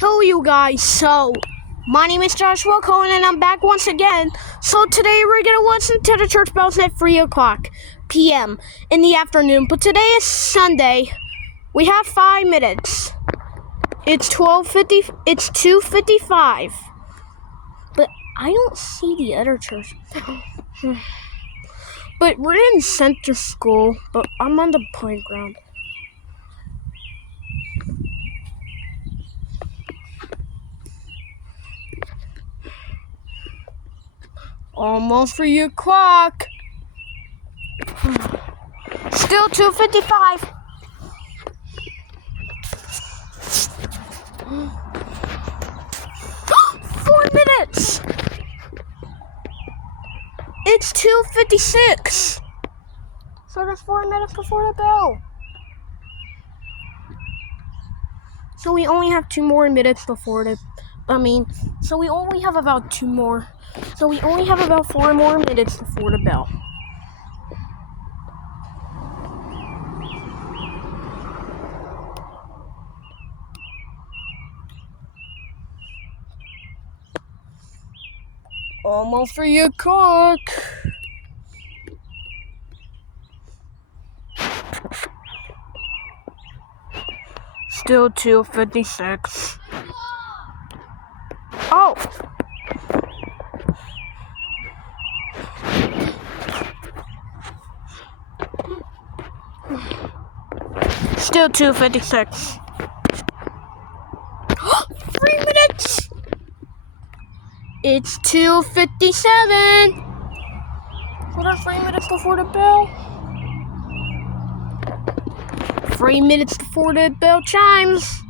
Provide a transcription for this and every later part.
Hello you guys, so my name is Joshua Cohen and I'm back once again. So today we're going to listen to the church bells at 3 o'clock p.m. in the afternoon. But today is Sunday. We have 5 minutes. It's 2:55. But I don't see the other church. But we're in center school, but I'm on the playground. Almost 3 o'clock. Still 2:55. Four minutes. It's 2:56. So there's 4 minutes before the bell. So we only have 2 more minutes before the. So we only have about 2 more. So we only have about 4 more minutes before the bell. Almost 3 o'clock. Still 2:56. Oh. Still 2:56. 3 minutes. It's 2:57. So there's 3 minutes before the bell. 3 minutes before the bell chimes.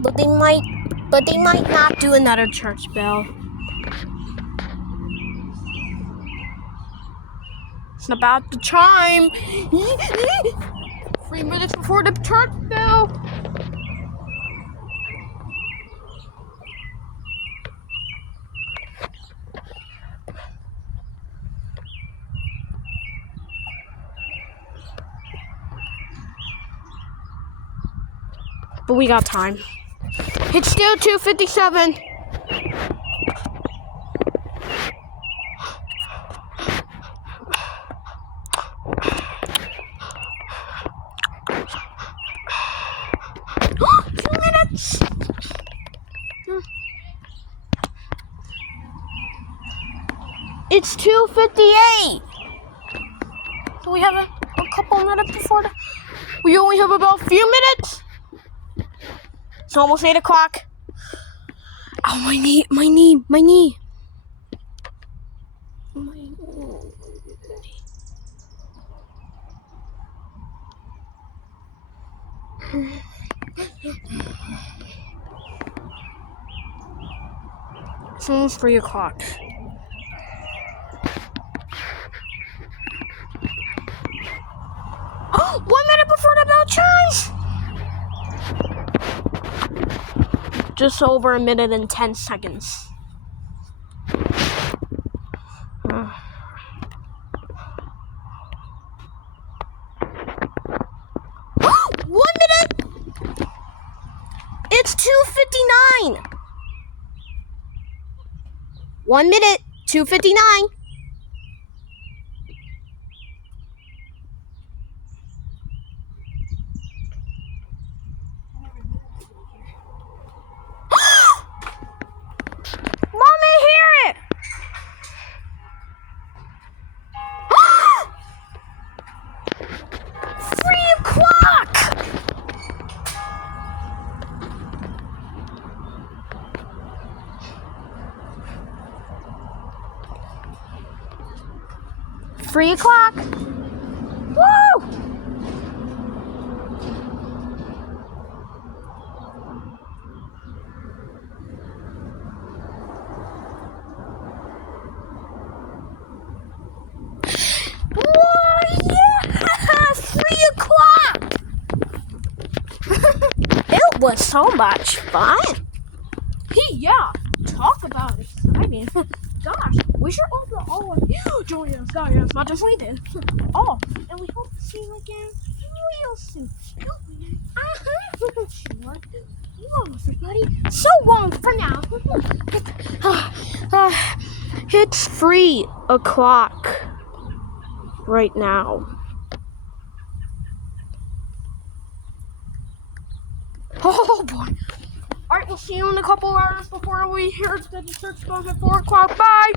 But they might not do another church bell. It's about to chime. 3 minutes before the church bell. But we got time. It's still 2:57. It's 2:58. So we have a couple minutes before the. We only have about a few minutes. It's almost 8 o'clock. Oh, my knee. It's almost 3 o'clock. Oh, 1 minute before the bell chimes. Just over a minute and 10 seconds. 1 minute. It's 2:59. 1 minute, 2:59. Mommy, hear it. 3 o'clock. Three o'clock. Woo! Whoa, yeah! 3 o'clock! It was so much fun. Hey, yeah, talk about exciting. Gosh, we should also all of you join us, as much as we did. Oh, and we hope to see you again real soon. Sure. everybody. So long for now. It's 3 o'clock right now. Oh boy. Alright, we'll see you in a couple hours before we hear the church bells at 4 o'clock. Bye!